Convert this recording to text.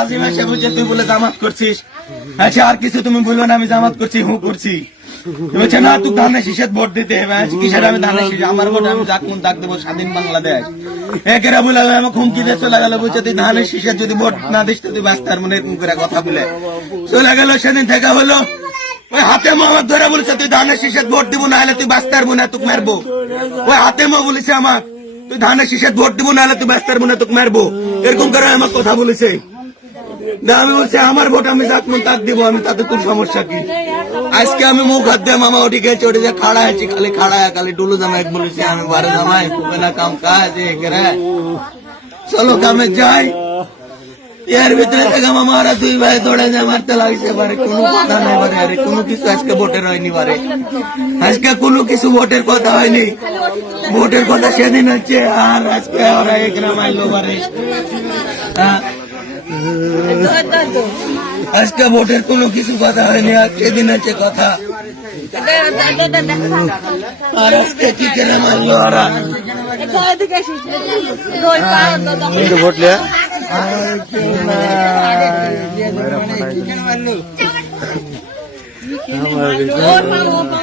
আজিম এসে বুঝে তুই বলে জামাত করছিস, আচ্ছা আর কিছু তুমি বললো না আমি জামাত করছি হু করছি, বলছে না তুই ধানের শীষে ভোট দিতে হবে, কিসের আমি ধানের শীষ, আমার ভোট আমি যাক মন তাক দেবো স্বাধীন বাংলাদেশ। একেরা বলে আমাকে হুমকি দিয়ে চলে গেল, বলছে তুই ধানের শীষের যদি ভোট না দিস তুই বাস্তার মনে এরকম করে কথা বলে চলে গেল। সেদিন থেকে হলো ওই হাতে মোহাম্মদ ধরে বলেছে তুই ধানের শীষের ভোট দিব না হলে তুই বাস্তার মনে তোকে মারবো। ওই হাতে মো বলেছে আমার তুই ধানের শীষের ভোট দিব না হলে তুই বাস্তার মনে তোকে মারবো, এরকম করে আমার কথা বলেছে। আমি বলছি আমার ভোট আমি যাক মন তাক দিব, আমি তাতে তোর সমস্যা কি। আজকে আমি মুখ হাত দিয়ে মামা ওটি গেছে ওটি যে খাড়া আছি, খালি খাড়া খালি ডুলু জামাই বলেছি আমি বারে জামাই খুবই না কাম কাজ চলো কামে যাই। এর ভিতরে থেকে মামারা দুই ভাই দৌড়ে যে মারতে লাগছে, পারে কোনো কথা নেই পারে, আরে কোনো কিছু আজকে ভোটের হয়নি পারে, আজকে কোনো কিছু ভোটের কথা হয়নি, ভোটের কথা সেদিন হচ্ছে আর আজকে ওরা এখানে মারলো পারে। আজকে ভোটের কোনো কিছু কথা হয়নি, আর সেদিন হচ্ছে কথা, আর আজকে কি করে মারলো ওরা ভোট লিয়া আমার